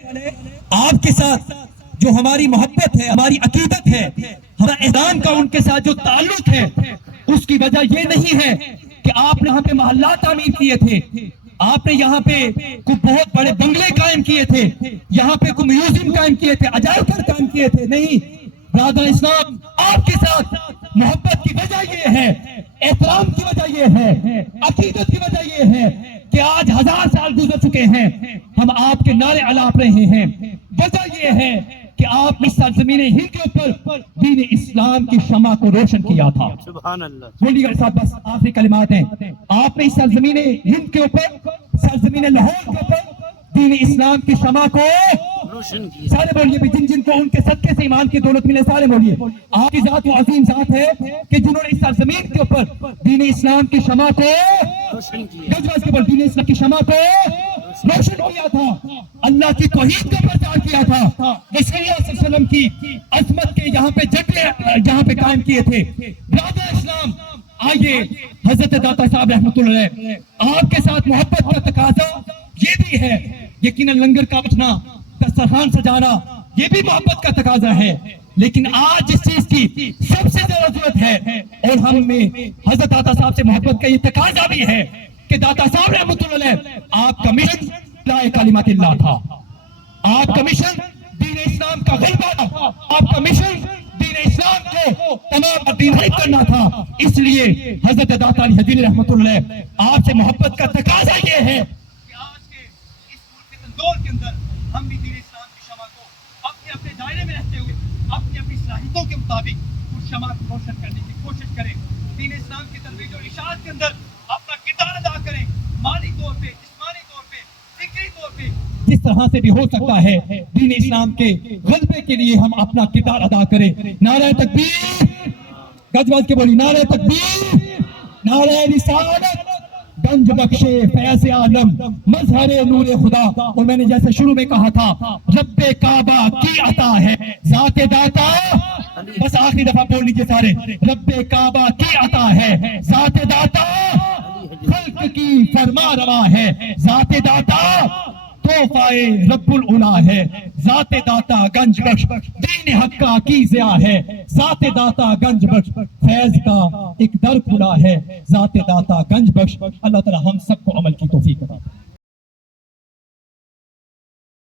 آپ کے ساتھ جو ہماری محبت ہے، ہماری عقیدت ہے، ہمارا احسان کا ان کے ساتھ جو تعلق ہے، اس کی وجہ یہ نہیں ہے کہ آپ نے یہاں پہ محلات تعمیر کیے تھے، آپ نے یہاں پہ کوئی بہت بڑے بنگلے قائم کیے تھے، یہاں پہ کوئی میوزیم قائم کیے تھے، عجائب گھر قائم کیے تھے، نہیں برادر اسلام، آپ کے ساتھ محبت کی وجہ یہ ہے، احترام کی وجہ یہ ہے، عقیدت کی وجہ یہ ہے کہ آج 1000 سال گزر چکے ہیں، ہم آپ کے نعرے الاپ رہے ہیں۔ وجہ یہ ہے کہ آپ نے سرزمین ہند کے اوپر دین اسلام کی شمع کو روشن کیا تھا۔ سبحان اللہ۔ بولیے گا صاحب، بس آخری کلمات ہیں۔ آپ نے سرزمین ہند کے اوپر، سرزمین لاہور کے اوپر دین اسلام کی شمع کو روشن کی۔ سارے بولیے بھی، جن جن کو ان کے صدقے سے ایمان کی دولت ملے، سارے بولیے۔ آپ کی ذات وہ عظیم ذات ہے کہ جنہوں نے اس سرزمین کے اوپر دین اسلام کی شمع کو روشن کی۔ گجواز کے اوپر دین اسلام کی شمع کو روشن کیا تھا، اللہ کی توحید کا پرچار کیا تھا، رسول اللہ صلی اللہ علیہ وسلم کی عظمت کے یہاں پہ جٹلے یہاں پہ قائم کیے تھے۔ برادر اسلام، آئیے حضرت داتا صاحب رحمۃ اللہ علیہ، آپ کے ساتھ محبت کا تقاضا یہ بھی ہے، یقیناً لنگر کا بچنا، دسترخوان سجانا، یہ بھی محبت کا تقاضا ہے، لیکن آج جس چیز کی سب سے زیادہ ضرورت ہے اور ہم میں حضرت داتا صاحب سے محبت کا یہ تقاضا بھی ہے کہ داتا صاحب رحمۃ اللہ علیہ، آپ کا مشن لا کلمات اللہ تھا، آپ کا مشن دین اسلام کا غلبہ تھا، آپ کا مشن دین اسلام کو تمام دین کرنا تھا۔ اس لیے حضرت داتا علی حجویری رحمۃ اللہ علیہ، آپ سے محبت کا تقاضا یہ ہے کہ آج کے اس ملک دور کے اندر ہم بھی دین اسلام کی شمع کو اپنے اپنے دائرے میں رہتے ہوئے اپنی اپنی صلاحیتوں کے مطابق اس شمع کو روشن کرنے کی کوشش کریں، دین اسلام کی ترویج اور اشاعت کے اندر اپنا کردار ادا کریں، مالی طور پہ، جسمانی طور پہ، فکری طور پہ، جس طرح سے بھی ہو سکتا ہے دین اسلام کے غلبے کے لیے ہم اپنا کردار ادا کریں۔ نعرہ تکبیر، گجواز کے بولی، نعرہ تکبیر، نعرہ رسالت، گنج بخشے فیض عالم، مظہر نور خدا۔ اور میں نے جیسے شروع میں کہا تھا، رب کعبہ کی عطا ہے ذات داتا، بس آخری دفعہ بول لیجئے سارے، رب کعبہ کی عطا ہے ذات داتا، خلق کی فرما روا ہے ذات داتا، تحفہ رب العلا ہے ذات داتا، گنج بخش دین حق کا کی ضیا ہے ذات داتا، گنج بخش فیض کا ایک در کھلا ہے ذات داتا، گنج بخش۔ اللہ تعالی ہم سب کو عمل کی توفیق عطا فرمائے۔